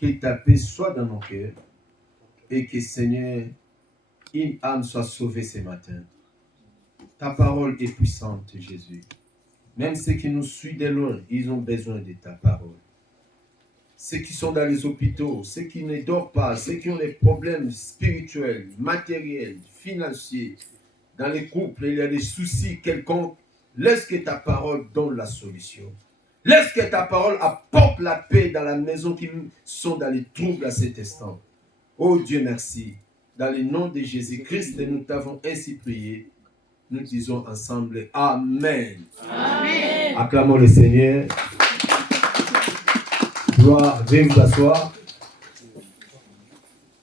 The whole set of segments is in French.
Que ta paix soit dans nos cœurs et que, Seigneur, une âme soit sauvée ce matin. Ta parole est puissante, Jésus. Même ceux qui nous suivent de loin, ils ont besoin de ta parole. Ceux qui sont dans les hôpitaux, ceux qui ne dorment pas, ceux qui ont des problèmes spirituels, matériels, financiers, dans les couples, il y a des soucis quelconques, laisse que ta parole donne la solution. Laisse que ta parole apporte la paix dans la maison qui sont dans les troubles à cet instant. Oh Dieu, merci. Dans le nom de Jésus-Christ, nous t'avons ainsi prié. Nous disons ensemble Amen. Amen. Acclamons le Seigneur. Gloire, veuillez vous asseoir.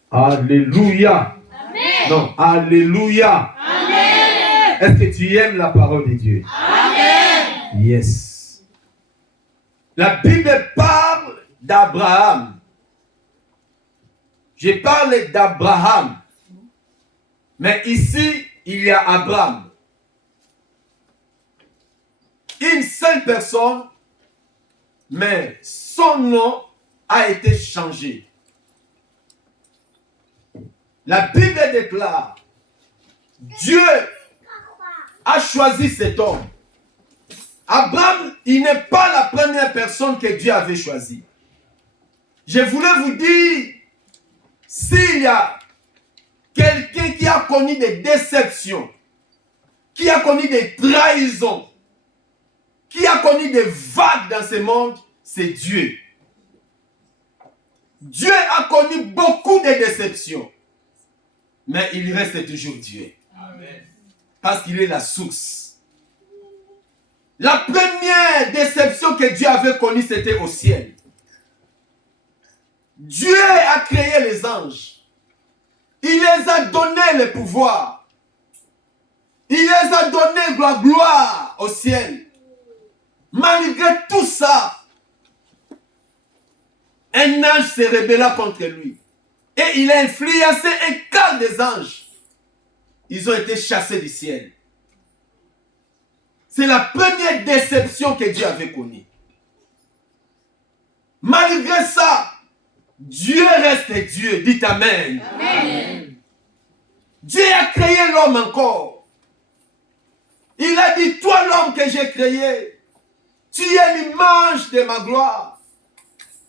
Alléluia. Amen. Non, Alléluia. Amen. Est-ce que tu aimes la parole de Dieu? Amen. Yes. La Bible parle d'Abraham. Je parle d'Abraham. Mais ici, il y a Abraham. Une seule personne, mais son nom a été changé. La Bible déclare, Dieu a choisi cet homme. Abraham, il n'est pas la première personne que Dieu avait choisie. Je voulais vous dire, s'il y a quelqu'un qui a connu des déceptions, qui a connu des trahisons, qui a connu des vagues dans ce monde, c'est Dieu. Dieu a connu beaucoup de déceptions, mais il reste toujours Dieu. Amen. Parce qu'il est la source. La première déception que Dieu avait connue, c'était au ciel. Dieu a créé les anges. Il les a donné le pouvoir. Il les a donné la gloire au ciel. Malgré tout ça, un ange s'est rebellé contre lui. Et il a influencé un quart des anges. Ils ont été chassés du ciel. C'est la première déception que Dieu avait connue. Malgré ça, Dieu reste Dieu. Dites Amen. Amen. Dieu a créé l'homme encore. Il a dit, toi l'homme que j'ai créé, tu es l'image de ma gloire.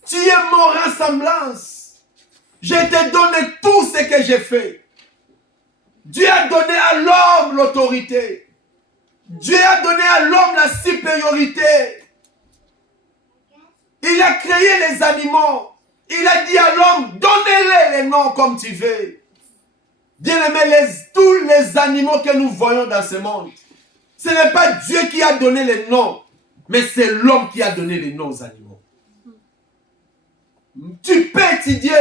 Tu es mon ressemblance. Je te donne tout ce que j'ai fait. Dieu a donné à l'homme l'autorité. Dieu a donné à l'homme la supériorité. Il a créé les animaux. Il a dit à l'homme, donnez-les les noms comme tu veux. Bien-aimés, tous les animaux que nous voyons dans ce monde, ce n'est pas Dieu qui a donné les noms, mais c'est l'homme qui a donné les noms aux animaux. Tu peux étudier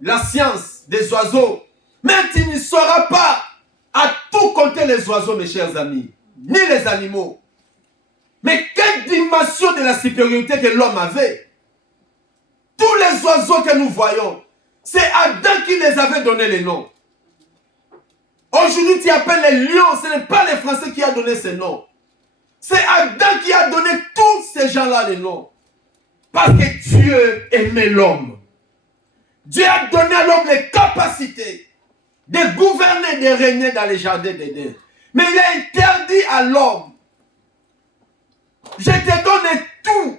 la science des oiseaux, mais tu ne sauras pas à tout compter les oiseaux, mes chers amis, ni les animaux. Mais quelle dimension de la supériorité que l'homme avait. Tous les oiseaux que nous voyons, c'est Adam qui les avait donné les noms. Aujourd'hui, tu appelles les lions, ce n'est pas les Français qui ont donné ces noms. C'est Adam qui a donné tous ces gens-là les noms. Parce que Dieu aimait l'homme. Dieu a donné à l'homme les capacités de gouverner, de régner dans les jardins d'Éden. Mais il a interdit à l'homme, je te donne tout,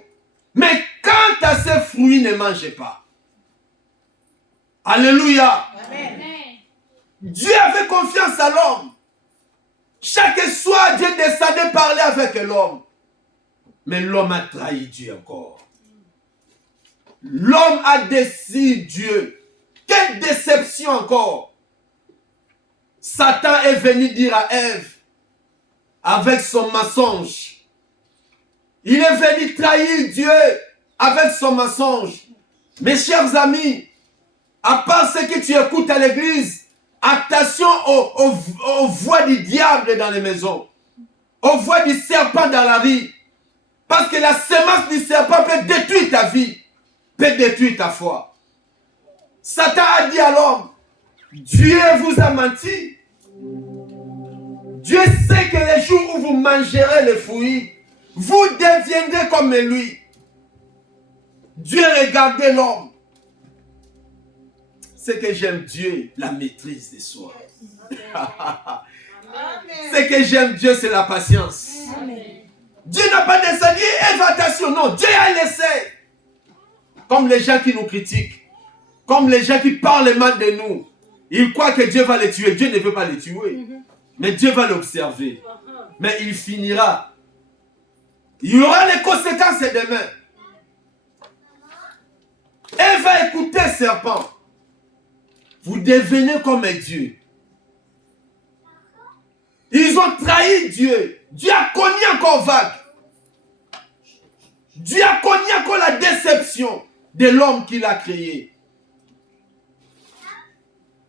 mais quant à ces fruits, ne mangez pas. Alléluia. Amen. Dieu avait confiance à l'homme. Chaque soir, Dieu descendait parler avec l'homme. Mais l'homme a trahi Dieu encore. L'homme a déçu Dieu. Quelle déception encore. Satan est venu dire à Ève, avec son mensonge, il est venu trahir Dieu avec son mensonge. Mes chers amis, à part ce que tu écoutes à l'église, attention aux voix du diable dans les maisons, aux voix du serpent dans la rue. Parce que la semence du serpent peut détruire ta vie, peut détruire ta foi. Satan a dit à l'homme, Dieu vous a menti. Dieu sait que les jours où vous mangerez les fruits, vous deviendrez comme lui. Dieu regardait l'homme. C'est que j'aime Dieu, la maîtrise de soi. C'est que j'aime Dieu, c'est la patience. Amen. Dieu n'a pas descendu, attention, non, Dieu a laissé. Comme les gens qui nous critiquent, comme les gens qui parlent mal de nous, ils croient que Dieu va les tuer. Dieu ne veut pas les tuer, mais Dieu va l'observer. Mais il finira. Il y aura les conséquences demain. Elle va écouter le serpent. Vous devenez comme un Dieu. Ils ont trahi Dieu. Dieu a connu encore vague. Dieu a connu encore la déception de l'homme qu'il a créé.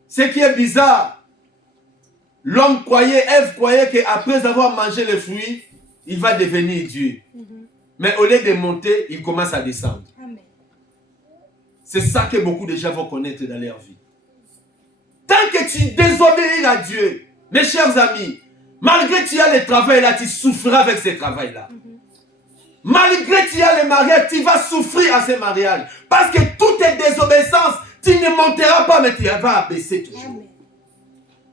Ce qui est bizarre, l'homme croyait, Ève croyait qu'après avoir mangé les fruits, il va devenir Dieu. Mais au lieu de monter, il commence à descendre. C'est ça que beaucoup de gens vont connaître dans leur vie. Tant que tu désobéis à Dieu, mes chers amis, malgré que tu as le travail là, tu souffriras avec ce travail-là. Malgré que tu as le mariage, tu vas souffrir à ce mariage. Parce que toute désobéissance, tu ne monteras pas, mais tu vas abaisser toujours.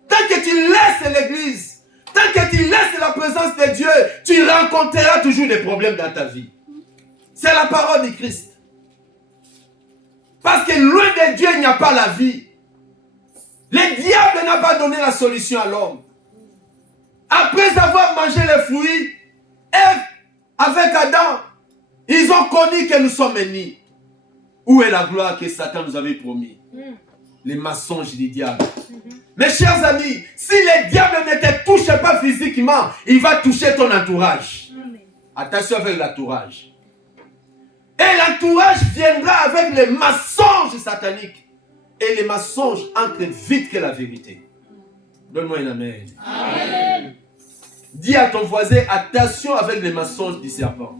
Tant que tu laisses l'église, tant que tu laisses la présence de Dieu, tu rencontreras toujours des problèmes dans ta vie. C'est la parole de Christ. Parce que loin de Dieu, il n'y a pas la vie. Le diable n'a pas donné la solution à l'homme. Après avoir mangé les fruits, Ève avec Adam, ils ont connu que nous sommes ennemis. Où est la gloire que Satan nous avait promis? Les mensonges du diable. Mes chers amis, si le diable ne te touche pas physiquement, il va toucher ton entourage. Attention avec l'entourage. Et l'entourage viendra avec les mensonges sataniques. Et les mensonges entrent vite que la vérité. Donne-moi un amen. Amen. Dis à ton voisin, attention avec les mensonges du serpent.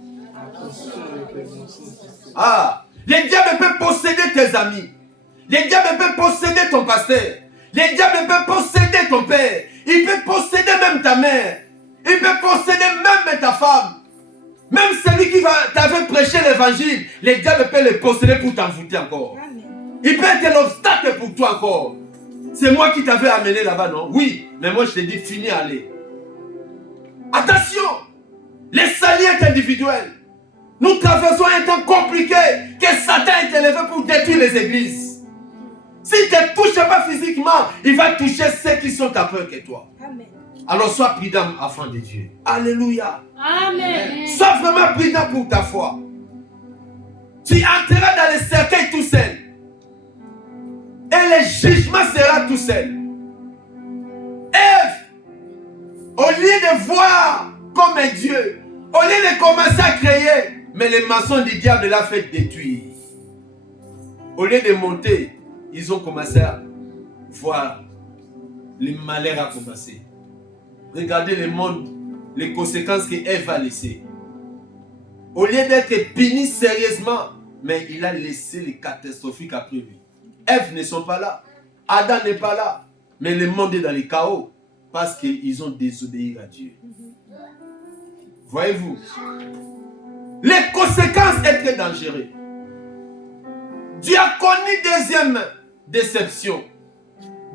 Ah, le diable peut posséder tes amis. Le diable peut posséder ton pasteur. Le diable peut posséder ton père. Il peut posséder même ta mère. Il peut posséder même ta femme. Même celui qui t'avait prêché l'évangile, le diable peut le posséder pour t'envoûter encore. Il peut être l'obstacle pour toi encore. C'est moi qui t'avais amené là-bas, non? Oui, mais moi je t'ai dit, finis, allez. Attention, les salis est individuel. Nous traversons un temps compliqué que Satan est élevé pour détruire les églises. S'il ne te touche pas physiquement, il va toucher ceux qui sont à peur que toi. Amen. Alors sois prudent, enfant de Dieu. Alléluia. Amen. Sois vraiment prudent pour ta foi. Tu entreras dans le cercueil tout seul. Et le jugement sera tout seul. Ève, au lieu de voir comme un Dieu, au lieu de commencer à créer, mais les maçons du diable l'a fait détruire. Au lieu de monter, ils ont commencé à voir le malheur a commencé. Regardez le monde, les conséquences que Ève a laissées. Au lieu d'être puni sérieusement, mais il a laissé les catastrophiques après lui. Ève ne sont pas là. Adam n'est pas là. Mais le monde est dans le chaos parce qu'ils ont désobéi à Dieu. Voyez-vous? Les conséquences sont très dangereuses. Dieu a connu deuxième déception.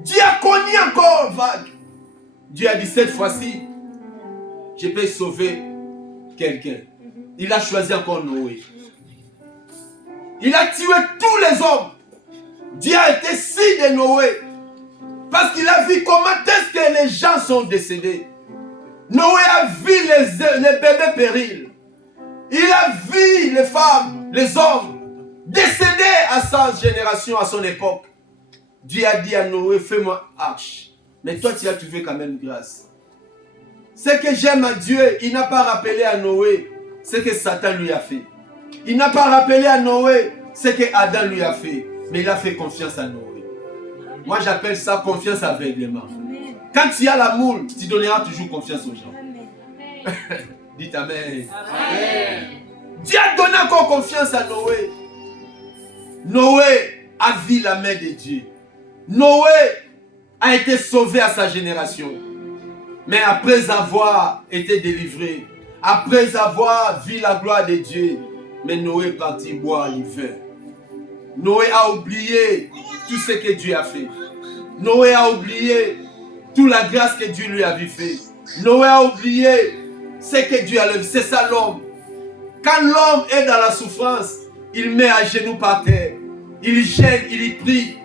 Dieu a connu encore vague. Dieu a dit cette fois-ci, je peux sauver quelqu'un. Il a choisi encore Noé. Il a tué tous les hommes. Dieu a été si de Noé. Parce qu'il a vu comment est-ce que les gens sont décédés. Noé a vu les bébés périr. Il a vu les femmes, les hommes décédés à sa génération, à son époque. Dieu a dit à Noé, fais-moi arche. Mais toi, tu as trouvé quand même grâce. Ce que j'aime à Dieu, il n'a pas rappelé à Noé ce que Satan lui a fait. Il n'a pas rappelé à Noé ce que Adam lui a fait. Mais il a fait confiance à Noé. Moi, j'appelle ça confiance aveuglément. Quand tu as l'amour, tu donneras toujours confiance aux gens. Dites Amen. Amen. Dieu a donné encore confiance à Noé. Noé a vu la main de Dieu. Noé a été sauvé à sa génération. Mais après avoir été délivré, après avoir vu la gloire de Dieu, mais Noé est parti boire l'hiver. Noé a oublié tout ce que Dieu a fait. Noé a oublié toute la grâce que Dieu lui avait fait. Noé a oublié ce que Dieu a fait. C'est ça l'homme. Quand l'homme est dans la souffrance, il met à genoux par terre. Il gêne, il y prie.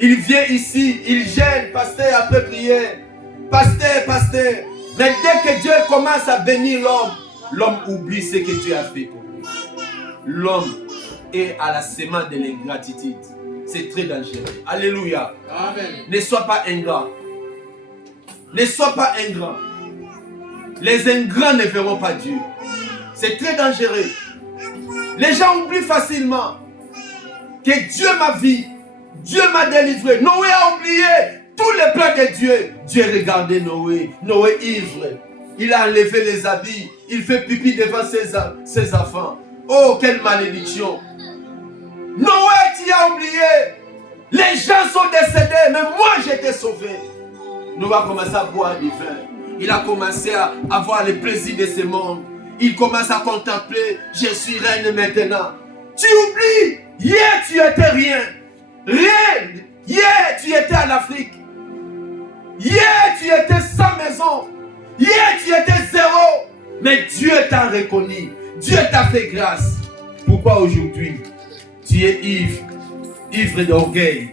Il vient ici, il gêne, pasteur après prière. Pasteur. Mais dès que Dieu commence à bénir l'homme, l'homme oublie ce que Dieu a fait pour lui. L'homme est à la semence de l'ingratitude. C'est très dangereux. Alléluia. Amen. Ne sois pas ingrat. Ne sois pas ingrat. Les ingrats ne verront pas Dieu. C'est très dangereux. Les gens oublient facilement que Dieu m'a vu. Dieu m'a délivré. Noé a oublié tous les plans de Dieu. Dieu regardait Noé. Noé ivre. Il a enlevé les habits. Il fait pipi devant ses enfants. Oh, quelle malédiction. Noé, tu as oublié. Les gens sont décédés, mais moi j'étais sauvé. Noé a commencé à boire du vin. Il a commencé à avoir le plaisir de ce monde. Il commence à contempler. Je suis reine maintenant. Tu oublies. Hier tu étais rien. Rien. Hier tu étais en Afrique. Hier tu étais sans maison. Hier tu étais zéro. Mais Dieu t'a reconnu. Dieu t'a fait grâce. Pourquoi aujourd'hui tu es ivre? Ivre d'orgueil.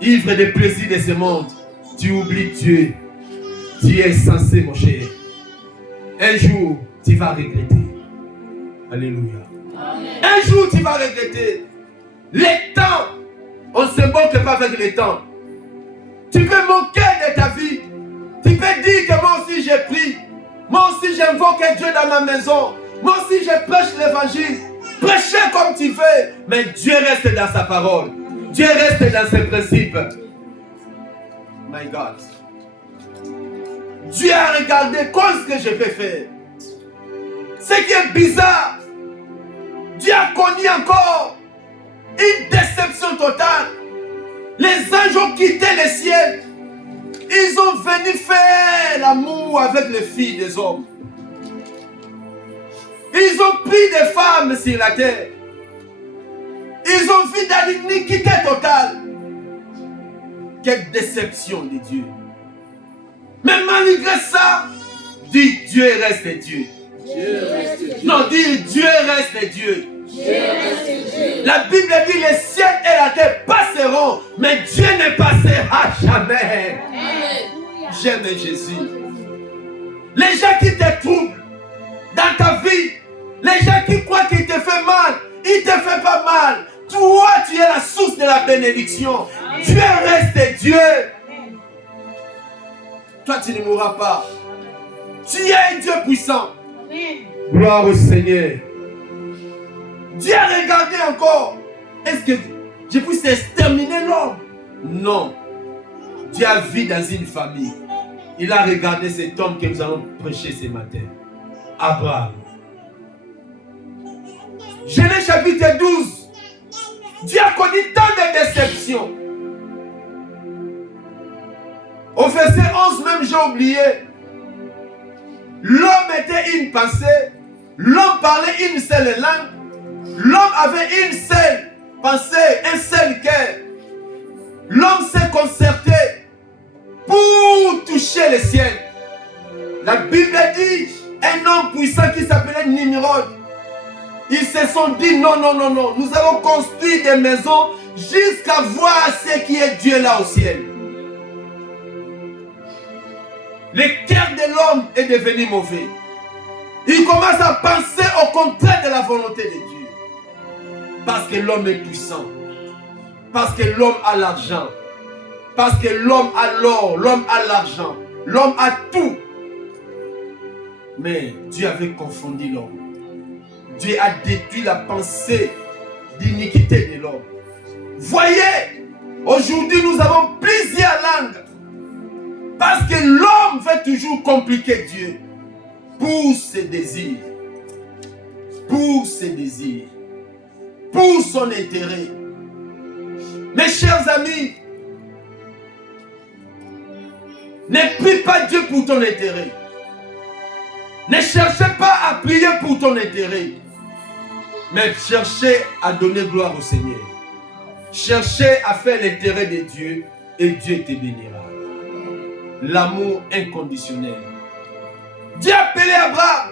Ivre de plaisir de ce monde. Tu oublies Dieu. Tu es censé, mon cher. Un jour, tu vas regretter. Alléluia. Amen. Un jour, tu vas regretter. Les temps, on ne se moque pas avec les temps. Tu peux moquer de ta vie. Tu peux dire que moi aussi j'ai pris. Moi aussi j'invoque Dieu dans ma maison. Moi aussi je prêche l'évangile. Prêchez comme tu veux. Mais Dieu reste dans sa parole. Dieu reste dans ses principes. My God. Dieu a regardé comme ce que je vais faire. Ce qui est bizarre, Dieu a connu encore une déception totale. Les anges ont quitté le ciel. Ils ont venu faire l'amour avec les filles des hommes. Ils ont pris des femmes sur la terre. Ils ont vu dans l'iniquité totale. Quelle déception de Dieu. Mais malgré ça, dis Dieu reste Dieu. Non, dis Dieu reste Dieu. La Bible dit le ciel et la terre passeront, mais Dieu ne passera jamais. J'aime Jésus. Les gens qui te troublent dans ta vie, les gens qui croient qu'ils te font mal, ils ne te font pas mal. Toi, tu es la source de la bénédiction. Dieu reste Dieu. Toi, tu ne mourras pas. Tu es un Dieu puissant. Gloire au Seigneur. Dieu a regardé encore. Est-ce que je puisse exterminer l'homme? Non. Dieu a vu dans une famille. Il a regardé cet homme que nous allons prêcher ce matin. Abraham. Genèse chapitre 12. Dieu a connu tant de déceptions. Au verset 11 même, j'ai oublié. L'homme était une pensée. L'homme parlait une seule langue. L'homme avait une seule pensée, un seul cœur. L'homme s'est concerté pour toucher le ciel. La Bible dit, un homme puissant qui s'appelait Nimrod. Ils se sont dit, non, nous allons construire des maisons jusqu'à voir ce qui est Dieu là au ciel. Le cœur de l'homme est devenu mauvais. Il commence à penser au contraire de la volonté de Dieu. Parce que l'homme est puissant. Parce que l'homme a l'argent. Parce que l'homme a l'or, l'homme a l'argent. L'homme a tout. Mais Dieu avait confondu l'homme. Dieu a détruit la pensée d'iniquité de l'homme. Voyez, aujourd'hui nous avons plusieurs langues. Parce que l'homme veut toujours compliquer Dieu. Pour ses désirs. Pour ses désirs. Pour son intérêt. Mes chers amis, ne prie pas Dieu pour ton intérêt. Ne cherchez pas à prier pour ton intérêt. Mais cherchez à donner gloire au Seigneur. Cherchez à faire l'intérêt de Dieu et Dieu te bénira. L'amour inconditionnel. Dieu a appelé Abraham.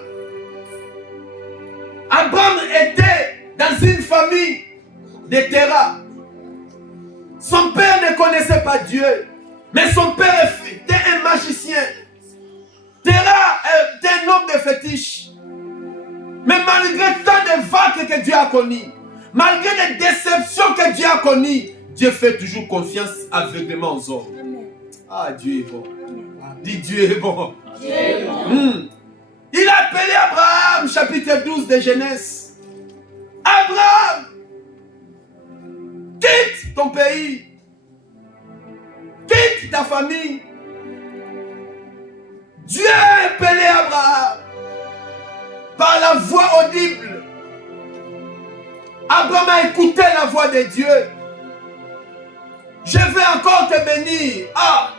Abraham était dans une famille de Terah. Son père ne connaissait pas Dieu, mais son père était un magicien. Terah était un homme de fétiche. Mais malgré tant de vagues que Dieu a connues, malgré les déceptions que Dieu a connues, Dieu fait toujours confiance aveuglément aux hommes. Ah, Dieu est bon. Dis Dieu est bon. Dieu est bon. Il a appelé Abraham, chapitre 12 de Genèse. Abraham, quitte ton pays, quitte ta famille. Dieu a appelé Abraham par la voix audible. Abraham a écouté la voix de Dieu. Je vais encore te bénir. Ah,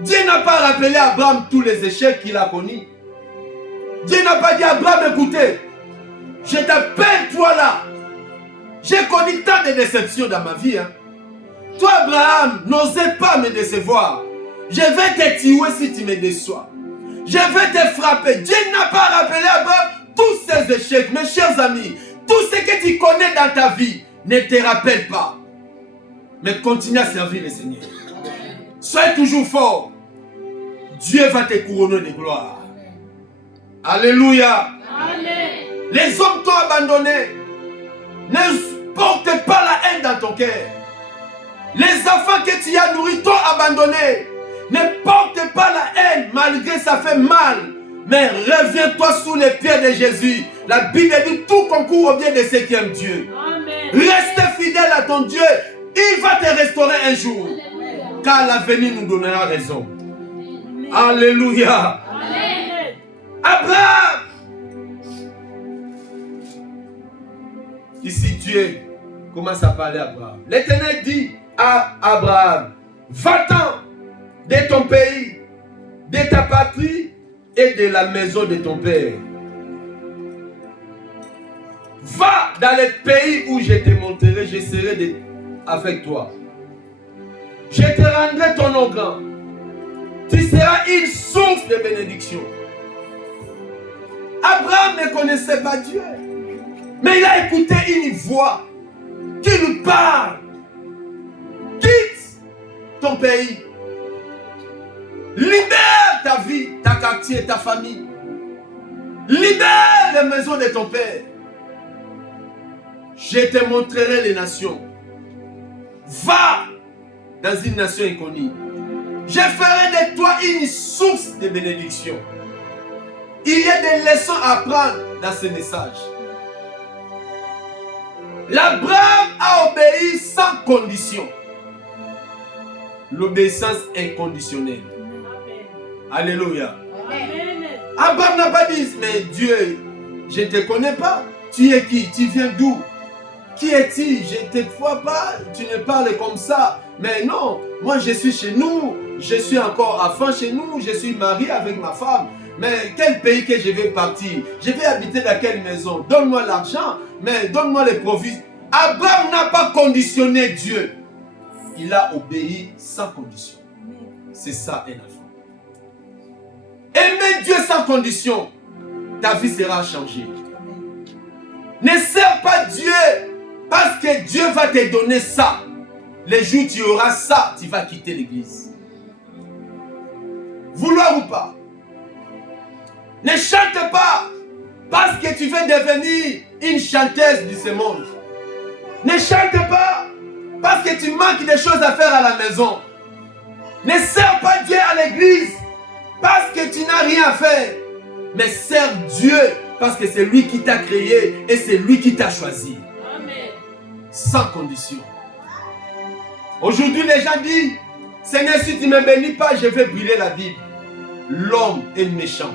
Dieu n'a pas rappelé à Abraham tous les échecs qu'il a connus. Dieu n'a pas dit à Abraham, écoutez, je t'appelle toi là. J'ai connu tant de déceptions dans ma vie. Toi, Abraham, n'osez pas me décevoir. Je vais te tuer si tu me déçois. Je vais te frapper. Dieu n'a pas rappelé à Abraham tous ces échecs. Mes chers amis, tout ce que tu connais dans ta vie ne te rappelle pas. Mais continue à servir le Seigneur. Sois toujours fort. Dieu va te couronner de gloire. Alléluia. Amen. Les hommes t'ont abandonné. Ne porte pas la haine dans ton cœur. Les enfants que tu as nourris t'ont abandonné. Ne porte pas la haine malgré ça fait mal. Mais reviens-toi sous les pieds de Jésus. La Bible dit tout concourt au bien de ceux qui aiment Dieu. Amen. Reste fidèle à ton Dieu. Il va te restaurer un jour. Car l'avenir nous donnera raison. Alléluia. Amen. Abraham. Ici Dieu commence à parler à Abraham. L'Éternel dit à Abraham, va-t'en de ton pays, de ta patrie et de la maison de ton père. Va dans le pays où je te montrerai, je serai avec toi. Je te rendrai ton nom grand. Tu seras une source de bénédiction. Abraham ne connaissait pas Dieu. Mais il a écouté une voix qui lui parle. Quitte ton pays. Libère ta vie, ta quartier, ta famille. Libère les maisons de ton père. Je te montrerai les nations. Va dans une nation inconnue. Je ferai de toi une source de bénédiction. Il y a des leçons à apprendre dans ce message. L'Abraham a obéi sans condition. L'obéissance inconditionnelle. Alléluia. Amen. Abraham n'a pas dit, mais Dieu, je ne te connais pas. Tu es qui? Tu viens d'où? Qui es-tu? Je ne te vois pas. Tu ne parles comme ça. Mais non, moi je suis chez nous. Je suis encore enfant chez nous. Je suis marié avec ma femme. Mais quel pays que je vais partir? Je vais habiter dans quelle maison? Donne-moi l'argent, mais donne-moi les provisions. Abraham n'a pas conditionné Dieu. Il a obéi sans condition. C'est ça un enfant. Aimer Dieu sans condition, ta vie sera changée. Ne sers pas Dieu parce que Dieu va te donner ça. Les jours où tu auras ça, tu vas quitter l'église. Vouloir ou pas. Ne chante pas parce que tu veux devenir une chanteuse de ce monde. Ne chante pas parce que tu manques des choses à faire à la maison. Ne sers pas Dieu à l'église parce que tu n'as rien à faire. Mais sers Dieu parce que c'est lui qui t'a créé et c'est lui qui t'a choisi. Amen. Sans condition. Aujourd'hui, les gens disent, Seigneur, si tu ne me bénis pas, je vais brûler la Bible. L'homme est méchant.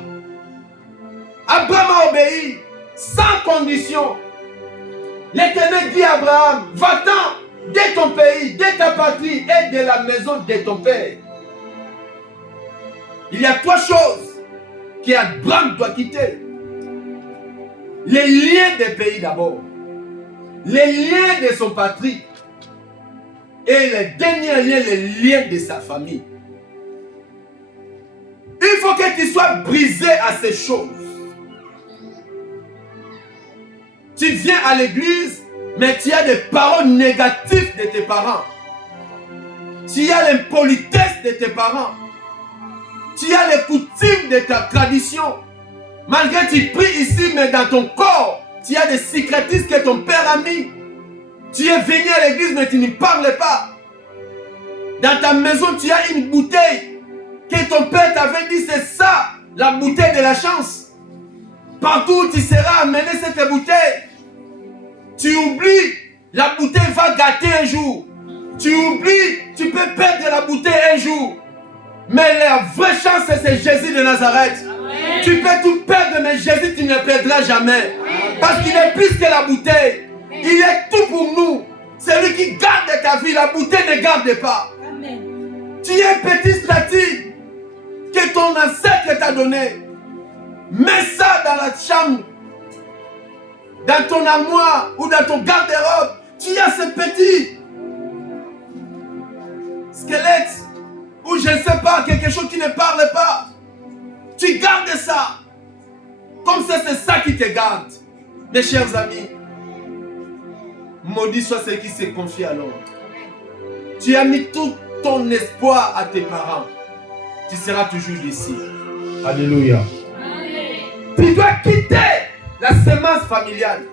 Abraham a obéi sans condition. L'Éternel dit à Abraham, va-t'en de ton pays, de ta patrie et de la maison de ton père. Il y a trois choses qu'Abraham doit quitter. Les liens des pays d'abord. Les liens de son patrie. et les derniers liens, les liens de sa famille. Il faut que tu sois brisé à ces choses. Tu viens à l'église, mais tu as des paroles négatives de tes parents. Tu as l'impolitesse de tes parents. Tu as les coutumes de ta tradition. Malgré que tu pries ici, mais dans ton corps, tu as des cicatrices que ton père a mis. Tu es venu à l'église, mais tu ne parles pas. Dans ta maison, tu as une bouteille que ton père t'avait dit, c'est ça, la bouteille de la chance. Partout où tu seras amené cette bouteille, tu oublies, la bouteille va gâter un jour. Tu oublies, tu peux perdre la bouteille un jour. Mais la vraie chance, c'est Jésus de Nazareth. Amen. Tu peux tout perdre, mais Jésus, tu ne perdras jamais. Amen. Parce qu'il est plus que la bouteille. Amen. Il est tout pour nous. C'est lui qui garde ta vie, la bouteille ne garde pas. Amen. Tu es un petit statut que ton ancêtre t'a donné. Mets ça dans la chambre, dans ton armoire ou dans ton garde-robe. Tu as ce petit squelette ou je ne sais pas, quelque chose qui ne parle pas. Tu gardes ça. Comme ça, c'est ça qui te garde. Mes chers amis, maudit soit celui qui se confie à l'homme. Tu as mis tout ton espoir à tes parents. Tu seras toujours ici. Alléluia. Tu dois quitter la semence familiale.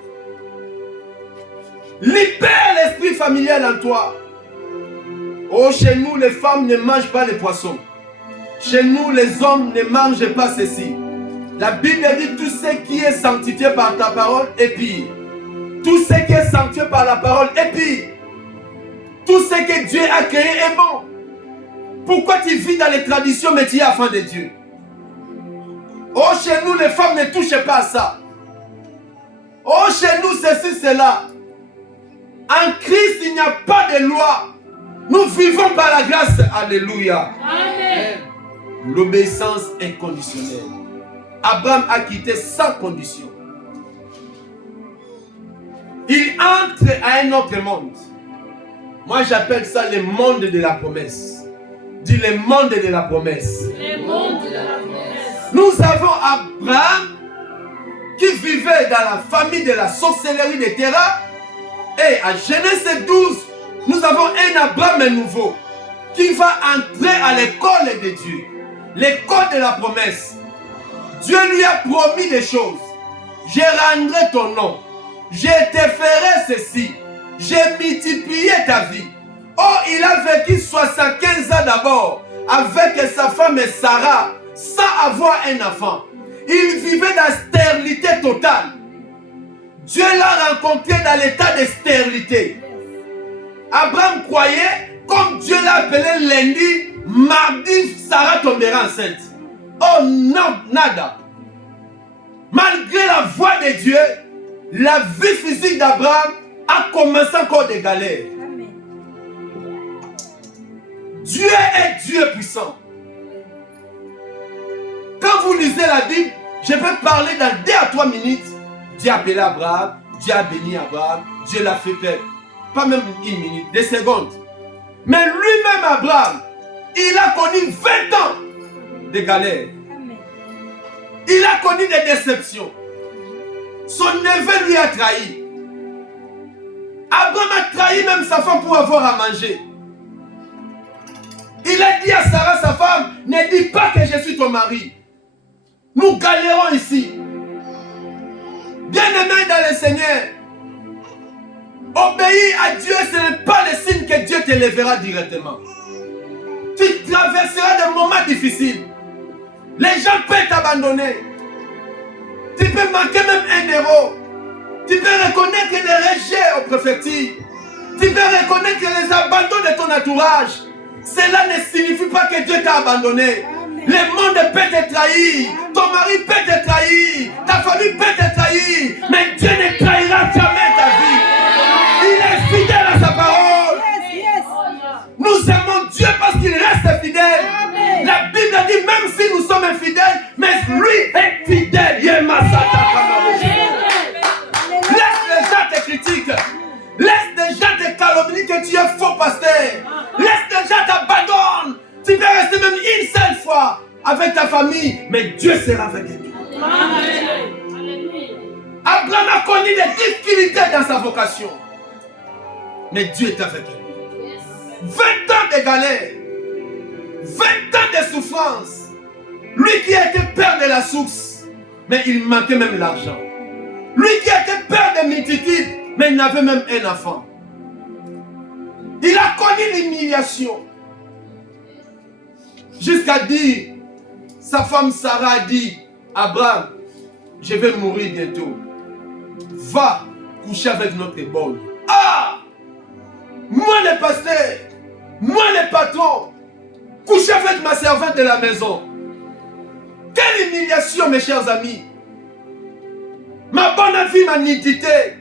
Libère l'esprit familial en toi. Oh, chez nous, les femmes ne mangent pas les poissons. Chez nous, les hommes ne mangent pas ceci. La Bible dit tout ce qui est sanctifié par ta parole est pire. Tout ce qui est sanctifié par la parole est pire. Tout ce que Dieu a créé est bon. Pourquoi tu vis dans les traditions mais tu es enfant de Dieu? Oh, chez nous, les femmes ne touchent pas à ça. Oh, chez nous, ceci, cela. En Christ, il n'y a pas de loi. Nous vivons par la grâce. Alléluia. Amen. L'obéissance inconditionnelle. Abraham a quitté sans condition. Il entre à un autre monde. Moi, j'appelle ça le monde de la promesse. Dis le monde de la promesse. Le monde de la promesse. Nous avons Abraham qui vivait dans la famille de la sorcellerie de Terah. Et à Genèse 12, nous avons un Abraham nouveau qui va entrer à l'école de Dieu. L'école de la promesse. Dieu lui a promis des choses. Je rendrai ton nom. Je te ferai ceci. J'ai multiplié ta vie. Oh, il a vécu 75 ans d'abord avec sa femme Sarah sans avoir un enfant. Il vivait dans la stérilité totale. Dieu l'a rencontré dans l'état de stérilité. Abraham croyait, comme Dieu l'a appelé lundi, mardi, Sarah tombera enceinte. Oh non, nada. Malgré la voix de Dieu, la vie physique d'Abraham a commencé encore des galères. Amen. Dieu est Dieu puissant. Quand vous lisez la Bible, je peux parler dans 2 à 3 minutes. Dieu a appelé Abraham, Dieu a béni Abraham, Dieu l'a fait peur. Pas même 1 minute, 2 secondes. Mais lui-même, Abraham, il a connu 20 ans de galères. Amen. Il a connu des déceptions. Son neveu lui a trahi. Abraham a trahi même sa femme pour avoir à manger. Il a dit à Sarah, sa femme, ne dis pas que je suis ton mari. Nous galérons ici. Bien-aimé dans le Seigneur, obéis à Dieu, ce n'est pas le signe que Dieu te lèvera directement. Tu traverseras des moments difficiles. Les gens peuvent t'abandonner. Tu peux manquer même 1 euro. Tu peux reconnaître des rejets au préfecture. Tu peux reconnaître les abandons de ton entourage. Cela ne signifie pas que Dieu t'a abandonné. Amen. Le monde peut te trahir. Amen. Ton mari peut te trahir. Ta famille peut te trahir. Mais Dieu ne trahira jamais ta vie. Il est fidèle à sa parole. Yes, yes. Nous aimons Dieu parce qu'il reste fidèle. Amen. La Bible dit même si nous sommes infidèles, mais lui est fidèle. Laisse les gens te critiquent. Laisse les gens te calomnient que tu es faux pasteur. avec ta famille, mais Dieu sera avec toi. Abraham a connu des difficultés dans sa vocation, mais Dieu est avec lui. 20 ans de galère, 20 ans de souffrance. Lui qui était père de la source, mais il manquait même l'argent. Lui qui était père de multitudes, mais il n'avait même un enfant. Il a connu l'humiliation. Jusqu'à dire, sa femme Sarah a dit, Abraham, je vais mourir bientôt. Va coucher avec notre bonne. Ah! Moi le pasteur, moi le patron, coucher avec ma servante de la maison. Quelle humiliation, mes chers amis. Ma bonne fille, ma nudité.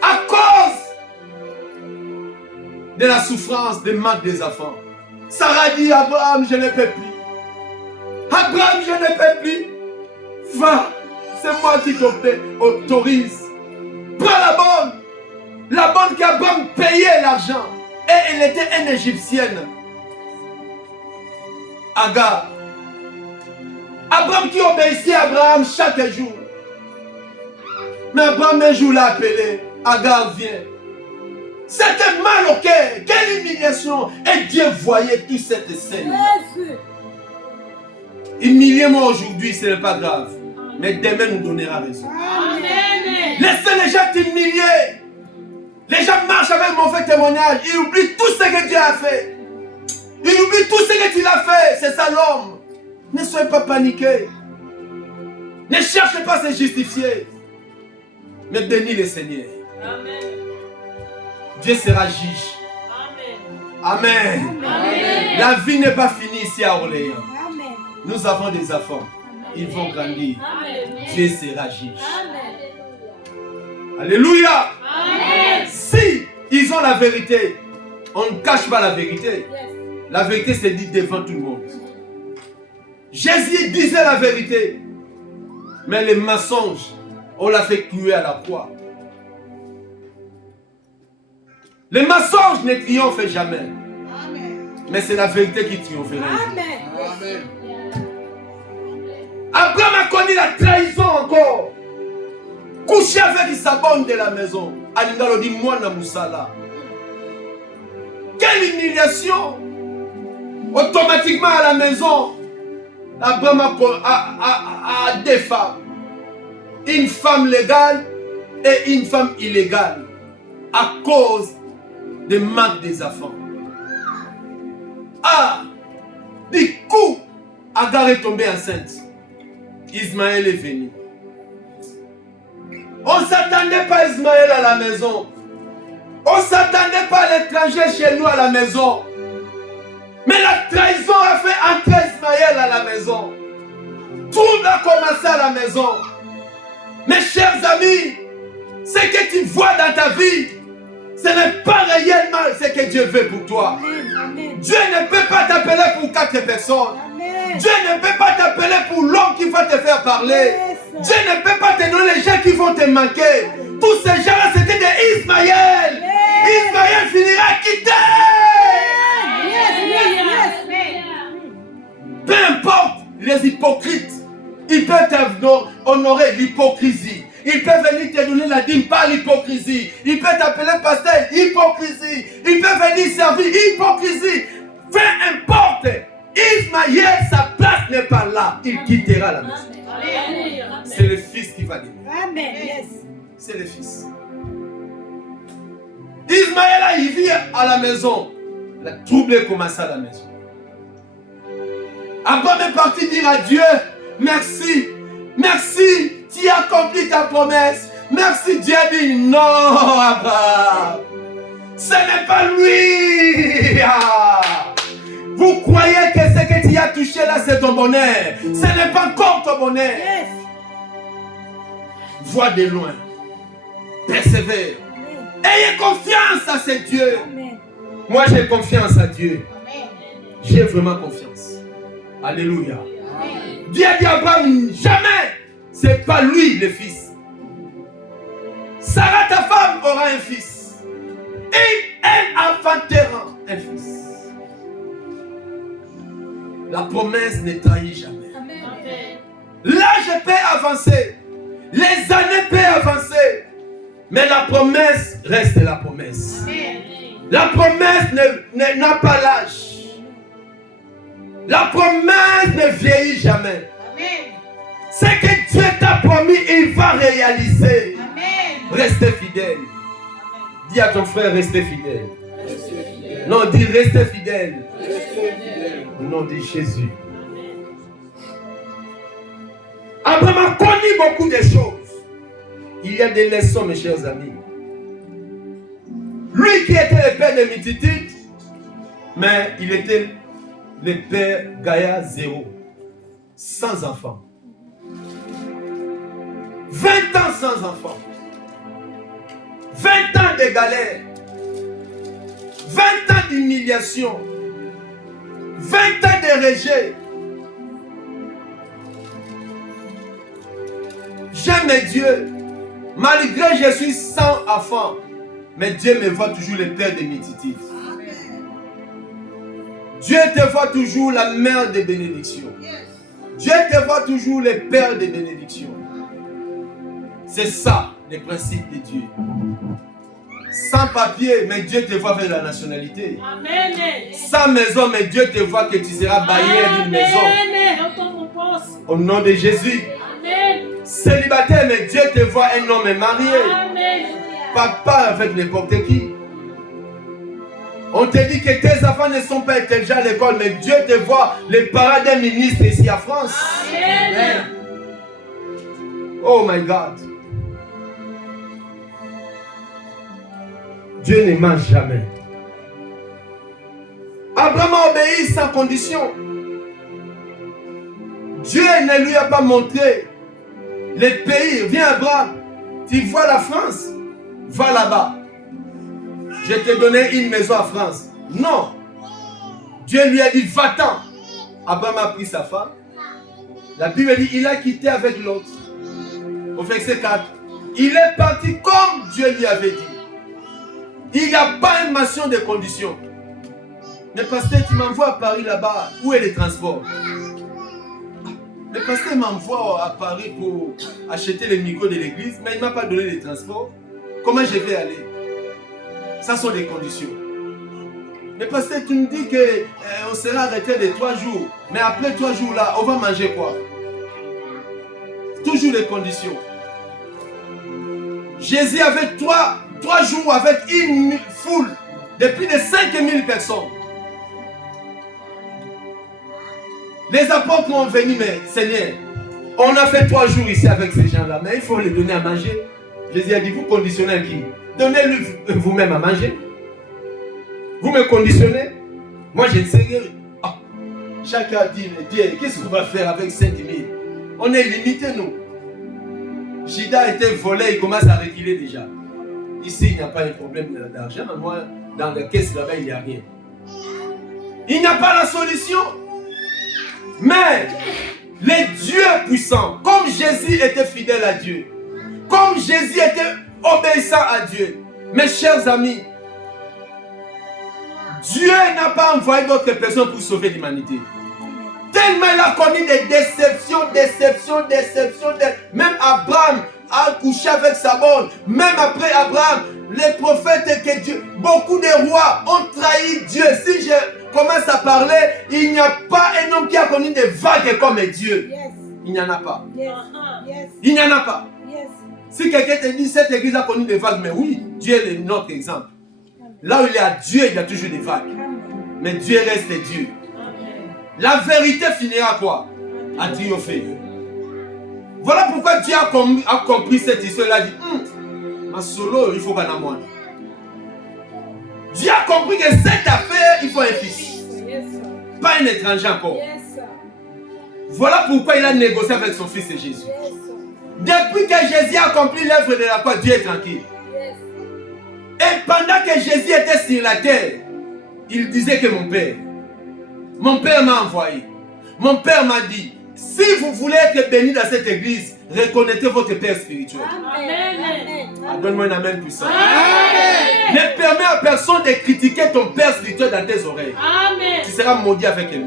À cause de la souffrance, des manques des enfants. Sarah dit, Abraham, je ne peux plus. Abraham, je ne peux plus. Va, c'est moi qui t'autorise. Prends la bonne qui a Abraham payé l'argent. Et elle était une Égyptienne. Agar. Abraham qui obéissait à Abraham chaque jour. Mais Abraham un jour l'a appelé. Agar vient. C'était mal au cœur. Quelle humiliation. Et Dieu voyait toute cette scène. Humiliez-moi aujourd'hui, ce n'est pas grave. Mais demain nous donnera raison. Amen. Laissez les gens t'humilier. Les gens marchent avec un mauvais témoignage. Ils oublient tout ce que Dieu a fait. Ils oublient tout ce que tu as fait. C'est ça l'homme. Ne soyez pas paniqués. Ne cherchez pas à se justifier. Mais bénis le Seigneur. Amen. Dieu sera juge. Amen. Amen. Amen. La vie n'est pas finie ici à Orléans. Amen. Nous avons des enfants. Amen. Ils vont grandir. Amen. Dieu sera juge. Amen. Alléluia. Amen. Si ils ont la vérité, on ne cache pas la vérité. Yes. La vérité c'est dit devant tout le monde. Jésus disait la vérité. Mais les mensonges, on l'a fait tuer à la croix. Les mensonges ne triomphent jamais. Amen. Mais c'est la vérité qui triomphera. Amen. Amen. Abraham a connu la trahison encore. Couché avec sa bonne de la maison. Alingalo dit moi na Moussala. Quelle humiliation. Automatiquement à la maison, Abraham a deux femmes. Une femme légale et une femme illégale. À cause des manques des enfants. Ah! Du coup, Agar est tombée enceinte. Ismaël est venu. On ne s'attendait pas à Ismaël à la maison. On ne s'attendait pas à l'étranger chez nous à la maison. Mais la trahison a fait entrer Ismaël à la maison. Tout a commencé à la maison. Mes chers amis, ce que tu vois dans ta vie, ce n'est pas réellement ce que Dieu veut pour toi. Amen. Dieu ne peut pas t'appeler pour 4 personnes. Amen. Dieu ne peut pas t'appeler pour l'homme qui va te faire parler. Yes. Dieu ne peut pas te donner les gens qui vont te manquer. Yes. Tous ces gens-là, c'était des Ismaël. Yes. Ismaël finira quitter. Yes. Peu importe les hypocrites, ils peuvent honorer l'hypocrisie. Il peut venir te donner la dîme par l'hypocrisie. Il peut t'appeler pasteur, hypocrisie. Il peut venir servir, hypocrisie. Peu importe. Ismaël, sa place n'est pas là. Il quittera la maison. C'est le fils qui va demeurer. Amen. Yes. C'est le fils. Ismaël, il vit à la maison. Le trouble commence à la maison. Abraham est parti dire à Dieu, merci. Merci. Tu as accompli ta promesse. Merci. Dieu dit non, Abraham. Ce n'est pas lui. Vous croyez que ce que tu as touché là, c'est ton bonheur. Ce n'est pas encore ton bonheur. Yes. Vois de loin. Persévère. Ayez confiance à ce Dieu. Amen. Moi, j'ai confiance à Dieu. J'ai vraiment confiance. Alléluia. Amen. Dieu dit à Abraham, jamais. C'est pas lui le fils. Sarah, ta femme, aura un fils. Et elle enfantera un fils. La promesse ne trahit jamais. Amen. L'âge peut avancer. Les années peuvent avancer. Mais la promesse reste la promesse. Amen. La promesse n'a pas l'âge. La promesse ne vieillit jamais. Amen. Ce que Dieu t'a promis, il va réaliser. Amen. Restez fidèle. Dis à ton frère, restez fidèle. Restez fidèles. Non, dis restez fidèle. Restez fidèles. Au nom de Jésus. Abraham a connu beaucoup de choses. Il y a des leçons, mes chers amis. Lui qui était le père de Mititite, mais il était le père Gaïa zéro, sans enfant. 20 ans sans enfant. 20 ans de galère. 20 ans d'humiliation. 20 ans de rejet. J'aime Dieu. Malgré que je suis sans enfant, mais Dieu me voit toujours le père de Mititite. Dieu te voit toujours la mère de bénédiction. Dieu te voit toujours le père de bénédiction. C'est ça, le principe de Dieu. Sans papier, mais Dieu te voit avec la nationalité. Amen. Sans maison, mais Dieu te voit que tu seras bailleur d'une maison. Amen. Au nom de Jésus. Amen. Célibataire, mais Dieu te voit un homme marié. Amen. Papa avec n'importe qui. On te dit que tes enfants ne sont pas intelligents à l'école, mais Dieu te voit les parents d'un ministre ici en France. Amen. Oh my God. Dieu ne ment jamais. Abraham a obéi sans condition. Dieu ne lui a pas montré les pays. Viens Abraham, tu vois la France, va là-bas. Je t'ai donné une maison en France. Non. Dieu lui a dit, va-t'en. Abraham a pris sa femme. La Bible dit, il a quitté avec l'autre. Au verset 4. Il est parti comme Dieu lui avait dit. Il n'y a pas une mention de conditions. Mais pasteur, tu m'envoies à Paris là-bas. Où est le transport? Le pasteur m'envoie à Paris pour acheter les micros de l'église, mais il ne m'a pas donné les transports. Comment je vais aller? Ça sont les conditions. Mais pasteur, tu me dis qu'on sera arrêté de 3 jours. Mais après 3 jours là, on va manger quoi? Toujours les conditions. Jésus avait 3 jours avec une foule de plus de 5000 personnes. Les apôtres ont venu, mais Seigneur, on a fait 3 jours ici avec ces gens-là, mais il faut les donner à manger. Jésus a dit, vous conditionnez qui? Donnez-lui vous-même à manger. Vous me conditionnez? Moi, je ne sais rien. Ah. Chacun a dit, mais Dieu, qu'est-ce qu'on va faire avec 5000? On est limité, nous. Jida a été volé, il commence à reculer déjà. Ici, il n'y a pas de problème d'argent, mais moi, dans la caisse là-bas, il n'y a rien. Il n'y a pas la solution. Mais les dieux puissants, comme Jésus était fidèle à Dieu, comme Jésus était obéissant à Dieu, mes chers amis, Dieu n'a pas envoyé d'autres personnes pour sauver l'humanité. Tellement il a connu des déceptions. Même Abraham a couché avec sa bonne. Même après Abraham, les prophètes que Dieu, beaucoup de rois ont trahi Dieu. Si je commence à parler, il n'y a pas un homme qui a connu des vagues comme Dieu. Il n'y en a pas. Il n'y en a pas. Si quelqu'un te dit cette église a connu des vagues, mais oui, Dieu est notre exemple. Là où il y a Dieu, il y a toujours des vagues. Mais Dieu reste Dieu. La vérité finira quoi? À triompher. Voilà pourquoi Dieu a compris cette histoire. Il a dit, ma solo, il faut qu'on moi. Dieu a compris que cette affaire, il faut un fils. Pas un étranger encore. Voilà pourquoi il a négocié avec son fils Jésus. Depuis que Jésus a accompli l'œuvre de la croix, Dieu est tranquille. Et pendant que Jésus était sur la terre, il disait que mon Père m'a envoyé. Mon Père m'a dit, si vous voulez être béni dans cette église, reconnaissez votre Père spirituel. Amen. Donne-moi un amen puissant. Amen. Ne permets à personne de critiquer ton Père spirituel dans tes oreilles. Amen. Tu seras maudit avec lui.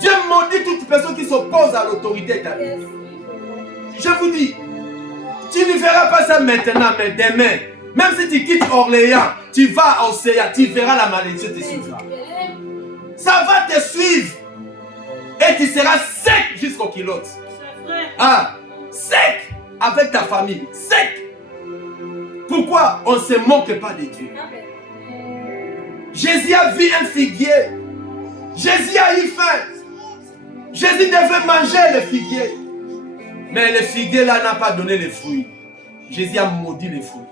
Dieu maudit toute personne qui s'oppose à l'autorité établie. Je vous dis, tu ne verras pas ça maintenant, mais demain, même si tu quittes Orléans, tu vas à Océan, tu verras la malédiction te suivra. Ça va te suivre. Et tu seras sec jusqu'au kilote. Ah, sec avec ta famille, sec. Pourquoi on ne se moque pas de Dieu? Jésus a vu un figuier. Jésus a eu faim. Jésus devait manger le figuier. Mais le figuier là n'a pas donné les fruits. Jésus a maudit les fruits.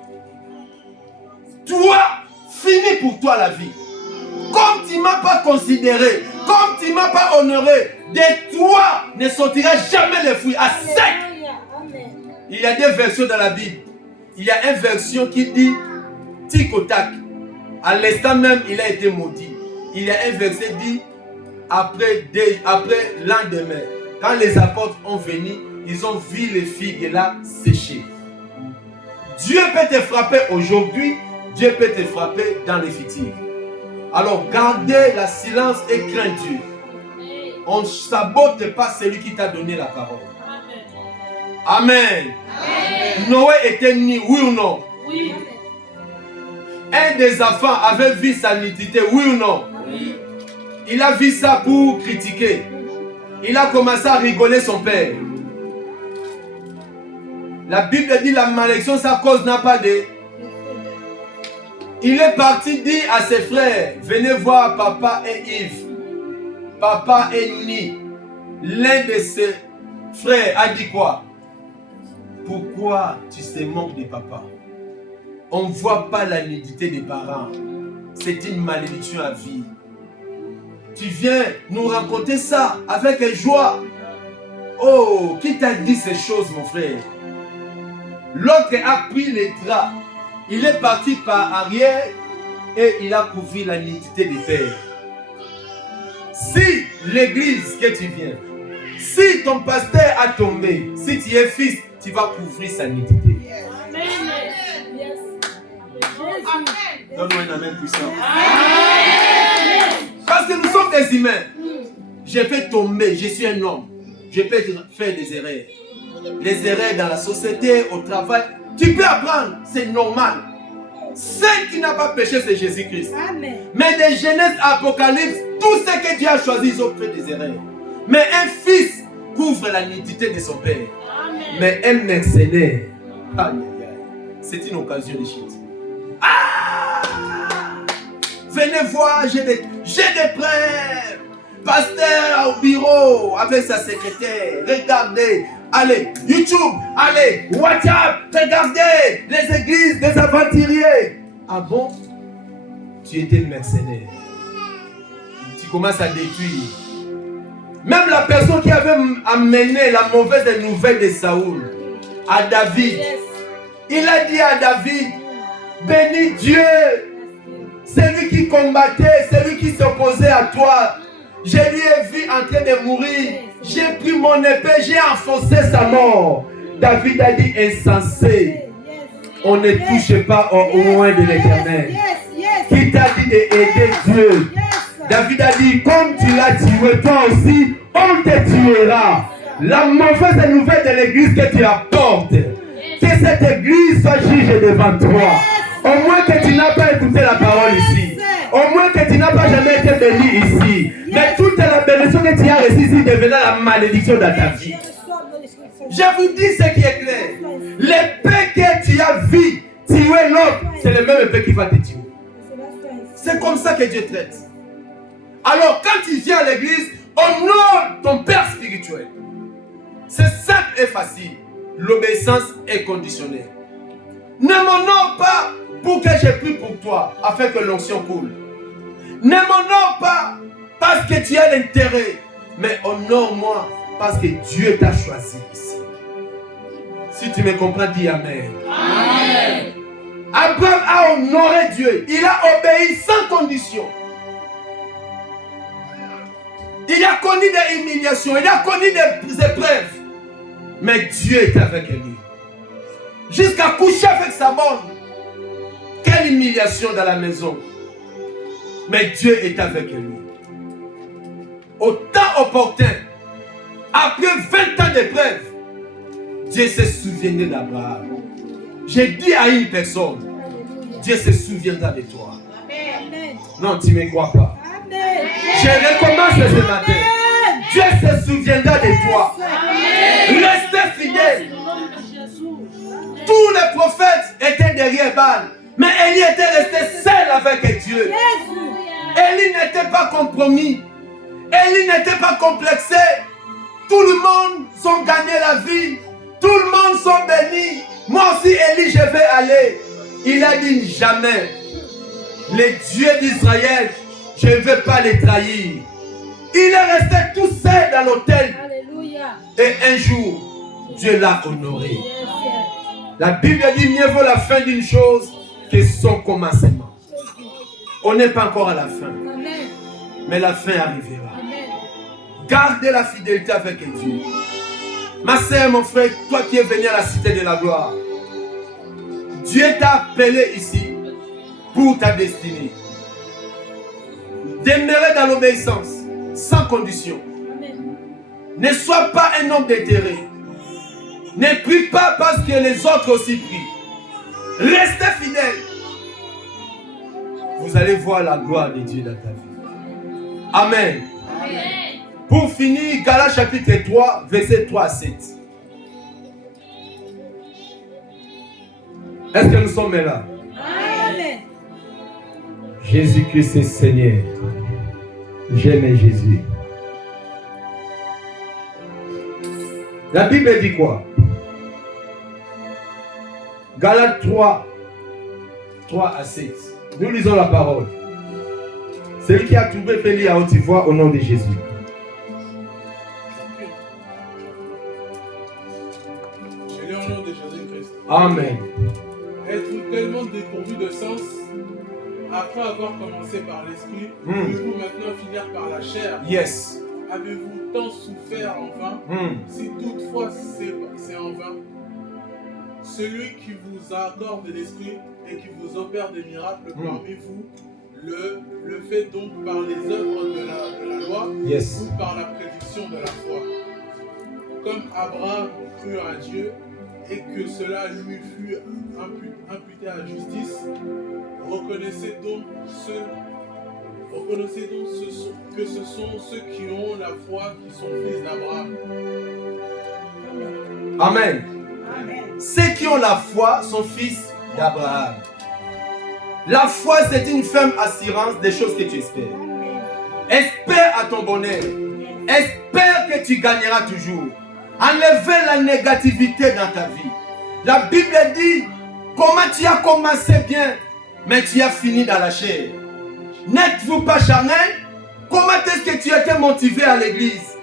Toi, fini pour toi la vie. Comme tu ne m'as pas considéré, comme tu ne m'as pas honoré, de toi ne sortira jamais les fruits à sec. Il y a des versions dans la Bible. Il y a une version qui dit tic au tac. À l'instant même, il a été maudit. Il y a un verset qui dit après lendemain, quand les apôtres ont venu, ils ont vu les figues là sécher. Dieu peut te frapper aujourd'hui, Dieu peut te frapper dans les futurs. Alors gardez la silence et crains Dieu. On ne sabote pas celui qui t'a donné la parole. Amen. Amen. Noé était né, oui ou non? Oui. Un des enfants avait vu sa nudité, oui ou non? Oui. Il a vu ça pour critiquer. Il a commencé à rigoler son père. La Bible dit la malédiction, sa cause n'a pas de... Il est parti dire à ses frères, venez voir papa et Yves. Papa est né. L'un de ses frères a dit quoi? Pourquoi tu te moques de papa? On ne voit pas la nudité des parents. C'est une malédiction à vie. Tu viens nous raconter ça avec joie. Oh, qui t'a dit ces choses, mon frère? L'autre a pris les draps. Il est parti par arrière et il a couvert la nudité des pères. Si l'église que tu viens, si ton pasteur a tombé, si tu es fils, tu vas couvrir sa nudité. Amen. Donne-moi un amen puissant. Amen. Parce que nous sommes des humains. Je peux tomber, je suis un homme. Je peux faire des erreurs. Les erreurs dans la société, au travail. Tu peux apprendre, c'est normal. Celle qui n'a pas péché, c'est Jésus-Christ. Mais de Genèse à Apocalypse, tout ce que Dieu a choisi, ils ont fait des erreurs. Mais un fils couvre la nudité de son père. Amen. Mais un mercenaire, c'est une occasion de chute. Ah! Venez voir, j'ai des preuves. Pasteur au bureau avec sa secrétaire. Regardez. Allez, YouTube, allez, WhatsApp, regardez les églises des aventuriers. Ah bon? Tu étais mercenaire. Tu commences à détruire. Même la personne qui avait amené la mauvaise nouvelle de Saoul à David, il a dit à David, bénis Dieu, celui qui combattait, celui qui s'opposait à toi. Je lui ai vu en train de mourir. J'ai pris mon épée, j'ai enfoncé sa mort. David a dit insensé. On ne touche pas au loin de l'Éternel. Qui t'a dit d'aider Dieu? David a dit, comme tu l'as tué, toi aussi, on te tuera. La mauvaise nouvelle de l'église que tu apportes, que cette église soit juge devant toi. Au moins que tu n'as pas écouté la parole ici. Au moins que tu n'as pas jamais été béni ici. Mais toute la bénédiction que tu as reçue ici deviendra la malédiction dans ta vie. Je vous dis ce qui est clair. L'épée que tu as vu tuer l'autre, c'est le même épée qui va te tuer. C'est comme ça que Dieu traite. Alors quand tu viens à l'église, honore ton Père spirituel. C'est simple et facile. L'obéissance est conditionnelle. Ne m'honore pas pour que j'ai pris pour toi, afin que l'onction coule. Ne m'honore pas parce que tu as l'intérêt, mais honore-moi parce que Dieu t'a choisi ici. Si tu me comprends, dis Amen. Amen. Abraham a honoré Dieu. Il a obéi sans condition. Il a connu des humiliations, il a connu des épreuves. Mais Dieu est avec lui. Jusqu'à coucher avec sa bonne. Quelle humiliation dans la maison. Mais Dieu est avec lui. au temps opportun, après 20 ans d'épreuve, Dieu se souviendra d'Abraham. J'ai dit à une personne, Dieu se souviendra de toi. Amen. Non, tu ne me crois pas. Amen. Je recommence ce matin. Dieu se souviendra de toi. Restez fidèles. Tous les prophètes étaient derrière Baal, mais Élie était resté seul avec Dieu. Élie n'était pas compromis. Élie n'était pas complexé. Tout le monde sont gagné la vie. Tout le monde sont bénis. Moi aussi, Élie, je vais aller. Il a dit jamais. Les dieux d'Israël, je ne veux pas les trahir. Il est resté tout seul dans l'autel. Alléluia. Et un jour, Dieu l'a honoré. La Bible dit mieux vaut la fin d'une chose que son commencement. On n'est pas encore à la fin. Amen. Mais la fin arrivera. Amen. Gardez la fidélité avec Dieu. Ma sœur, mon frère, toi qui es venu à la cité de la gloire, Dieu t'a appelé ici pour ta destinée. Demeurer dans l'obéissance, sans condition. Amen. Ne sois pas un homme d'intérêt. Ne prie pas parce que les autres aussi prient. Restez fidèle. Vous allez voir la gloire de Dieu dans ta vie. Amen. Amen. Pour finir, Galates chapitre 3, verset 3 à 7. Est-ce que nous sommes là? Amen. Jésus-Christ est Seigneur. J'aime Jésus. La Bible dit quoi? Galates 3, 3 à 7. Nous lisons la parole. Celui qui a trouvé peut lire à haute voix au nom de Jésus. Je lis au nom de Jésus-Christ. Amen. Êtes-vous tellement dépourvu de sens? Après avoir commencé par l'esprit, voulez-vous maintenant finir par la chair? Yes. Avez-vous tant souffert en vain? Si toutefois c'est en vain, celui qui vous accorde l'esprit et qui vous opère des miracles parmi vous, le fait donc par les œuvres de la loi Yes. ou par la prédiction de la foi. Comme Abraham crut à Dieu et que cela lui fut imputé à justice, reconnaissez donc que ce sont ceux qui ont la foi qui sont fils d'Abraham. Amen. Amen. Ceux qui ont la foi sont fils d'Abraham. La foi, c'est une ferme assurance des choses que tu espères. Espère à ton bonheur. Espère que tu gagneras toujours. Enlevez la négativité dans ta vie. La Bible dit comment tu as commencé bien, mais tu as fini dans la chair. N'êtes-vous pas charnel? Comment est-ce que tu étais motivé à l'église?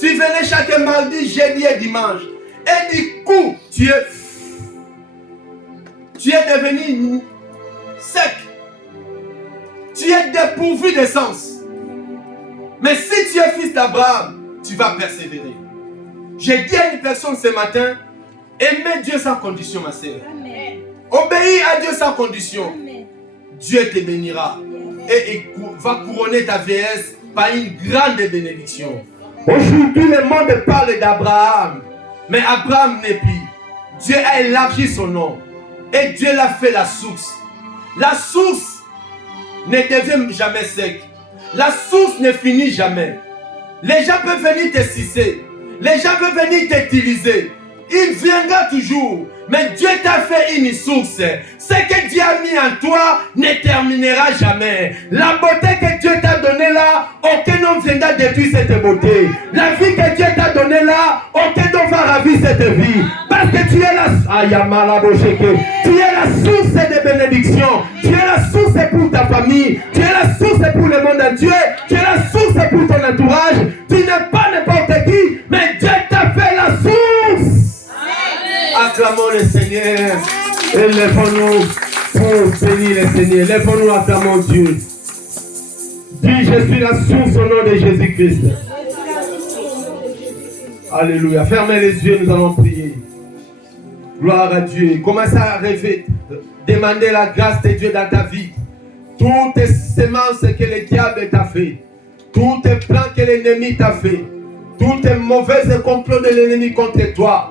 Tu venais chaque mardi, jeudi et dimanche. Et du coup, tu es devenu sec. Tu es dépourvu d'essence. Mais si tu es fils d'Abraham, tu vas persévérer. J'ai dit à une personne ce matin, aimez Dieu sans condition, ma sœur. Amen. Obéis à Dieu sans condition. Amen. Dieu te bénira et il va couronner ta vieillesse par une grande bénédiction. Aujourd'hui, le monde parle d'Abraham, mais Abraham n'est plus. Dieu a élargi son nom et Dieu l'a fait la source. La source ne devient jamais sec. La source ne finit jamais. Les gens peuvent venir te sucer. Les gens peuvent venir t'utiliser. Il viendra toujours. Mais Dieu t'a fait une source. Ce que Dieu a mis en toi ne terminera jamais. La beauté que Dieu t'a donnée là, aucun homme viendra détruire cette beauté. La vie que Dieu t'a donnée là, aucun homme va ravir cette vie. Parce que tu es la source de bénédiction. Tu es la source pour ta famille. Tu es la source pour le monde entier. Tu es la source pour ton entourage. Tu n'es pas n'importe qui, mais Dieu t'a fait la source. Acclamons le Seigneur. Et lèvons-nous pour bénir le Seigneur. Lèvons-nous, acclamons Dieu. Dis, je suis la source au nom de Jésus-Christ. Alléluia. Fermez les yeux, nous allons prier. Gloire à Dieu. Commencez à rêver. Demandez la grâce de Dieu dans ta vie. Toutes les semences que le diable t'a fait. Tous tes plans que l'ennemi t'a fait, tous tes mauvais complots de l'ennemi contre toi,